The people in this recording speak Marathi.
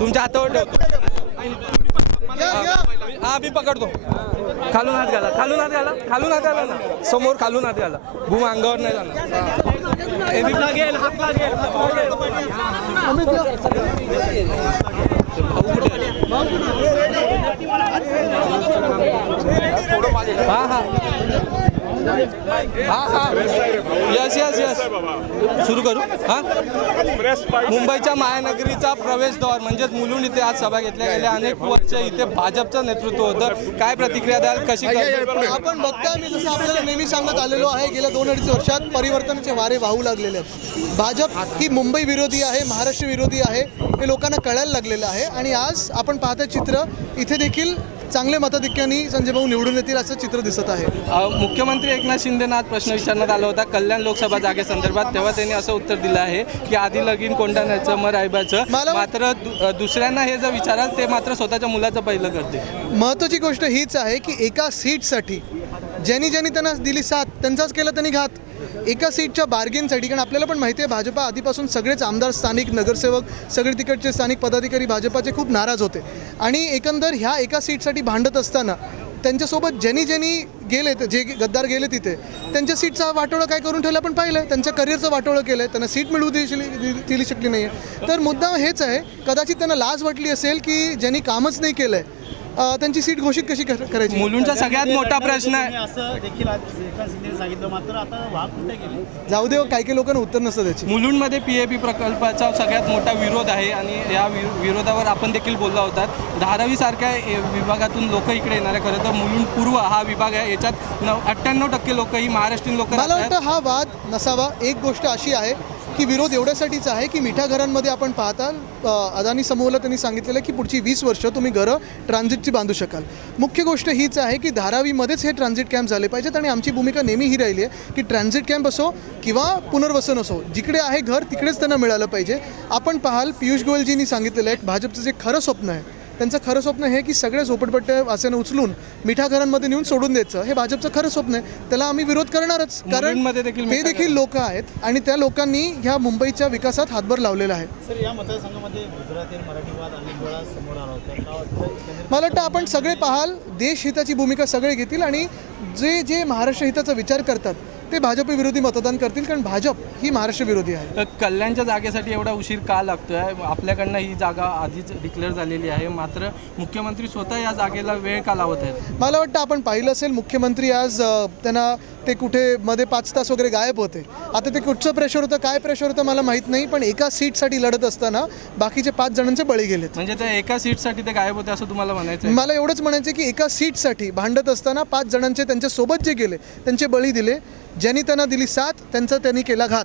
तुमच्या हातावर ठेवतो हा मी पकडतो. खालून हात घाला खालून हात घाला खालून हात घाला ना. समोर खालून हात घाला. भूम अंगावर नाही जाणार. हा हा. हा हा. यस यस यस सुरू करू. हा? मुंबईच्या मायानगरीचा प्रवेशद्वार म्हणजेच मुलुंड इथे आज सभा घेतल्या गेल्या. अनेक वर्ष इथे भाजपचं नेतृत्व होतं. काय प्रतिक्रिया द्याल? कशी आपण बघता मी जसं आपल्याला नेहमी सांगत आलेलो आहे गेल्या दोन अडीच वर्षात परिवर्तनाचे वारे वाहू लागलेले आहेत. भाजप ही मुंबई विरोधी आहे महाराष्ट्र विरोधी आहे हे लोकांना कळायला लागलेलं आहे. आणि आज आपण पाहता चित्र. इथे देखील चांगले मताधिक्याने संजय भाऊ निवडून येतील असं चित्र दिसत आहे. मुख्यमंत्री एकनाथ शिंदेना आज प्रश्न विचारण्यात आला होता. कल्याण लोकसभा जागेसंदर्भात तेव्हा त्यांनी असं उत्तर दिलं आहे की आधी लगीन कोंडाण्याचं मग रायबाचं. मात्र दुसऱ्यांना हे जर विचाराल ते मात्र स्वतःच्या मुलाचं पहिलं करते महत्त्वाची गोष्ट हीच आहे की एका सीटसाठी ज्यांनी ज्यांनी त्यांना दिली साथ त्यांचाच केला त्यांनी घात. एका सीटच्या बार्गेनसाठी कारण आपल्याला पण माहिती आहे भाजपा आधीपासून सगळेच आमदार स्थानिक नगरसेवक सगळे तिकडचे स्थानिक पदाधिकारी भाजपाचे खूप नाराज होते. आणि एकंदर ह्या एका सीटसाठी भांडत असताना त्यांच्यासोबत ज्यांनी ज्यांनी गेले जे गद्दार गेले तिथे त्यांच्या सीटचा वाटोळं काय करून ठेवलं आपण पाहिलं त्यांच्या करिअरचं वाटोळं केलं आहे त्यांना सीट मिळवू दिली दिली शकली नाही आहे तर मुद्दा हेच आहे कदाचित त्यांना लाज वाटली असेल की ज्यांनी कामच नाही केलं आहे त्यांची सीट घोषित कशी कर- करायची? मुलुंडचा सगळ्यात मोठा प्रश्न आहे. असं देखील आज एकनाथ शिंदेने सांगितलं मात्र आता वाघ कुठे गेले? जाऊ दे हो, काही काही लोकांना उत्तर नसतं त्याची. मुलुंडमध्ये पी ए पी प्रकल्पाचा सगळ्यात मोठा विरोध आहे आणि या वि विरोधावर आपण देखील बोलला होता. धारावीसारख्या ए- विभागातून लोक इकडे येणार आहे. खरं तर मुलुंड पूर्व हा विभाग आहे. याच्यात अठ्ठ्याण्णव टक्के लोक ही महाराष्ट्रीयन लोक मला वाटतं हा वाद नसावा. एक गोष्ट अशी आहे की विरोध एवढ्यासाठीच आहे की मिठा घरांमध्ये आपण पाहताल अदानी समूहाला त्यांनी सांगितलेलं आहे की पुढची वीस वर्ष तुम्ही घरं ट्रान्झिटची बांधू शकाल. मुख्य गोष्ट हीच आहे की धारावीमध्येच हे ट्रान्झिट कॅम्प झाले पाहिजेत आणि आमची भूमिका नेहमी ही राहिली आहे की ट्रान्झिट कॅम्प असो किंवा पुनर्वसन असो जिकडे आहे घर तिकडेच त्यांना मिळालं पाहिजे. आपण पाहाल पियुष गोयलजींनी सांगितलेलं आहे भाजपचं जे खरं स्वप्न आहे त्यांचं खरं स्वप्न हे की सगळे झोपडपट्टे असेनं उचलून मिठा घरांमध्ये नेऊन सोडून द्यायचं. हे भाजपचं खरं स्वप्न आहे. त्याला आम्ही विरोध करणारच. कारण ते देखील लोक आहेत आणि त्या लोकांनी ह्या मुंबईच्या विकासात हातभार लावलेला आहे. मला वाटतं आपण सगळे पाहाल देश हिताची भूमिका सगळे घेतील आणि जे जे महाराष्ट्र हिताचा विचार करतात ते भाजप विरोधी मतदान करतील कारण भाजप ही महाराष्ट्र विरोधी आहे. तर कल्याणच्या जागेसाठी एवढा उशीर का लागतोय? आपल्याकडनं ही जागा आधीच डिक्लेअर झालेली आहे. मात्र मुख्यमंत्री स्वतः या जागेला वेळ का लावत आहेत? मला वाटतं आपण पाहिलं असेल मुख्यमंत्री आज त्यांना ते कुठे मध्ये पाच तास वगैरे गायब होते. आता ते कुठचं प्रेशर होतं काय प्रेशर होतं मला माहीत नाही पण एका सीटसाठी लढत असताना बाकीचे पाच जणांचे बळी गेलेत. म्हणजे त्या एका सीटसाठी ते गायब होते असं तुम्हाला म्हणायचं आहे? मला एवढंच म्हणायचं की एका सीटसाठी भांडत असताना पाच जणांचे त्यांच्यासोबत जे गेले त्यांचे बळी दिले. ज्यांनी त्यांना दिली साथ त्यांचा त्यांनी केला घात.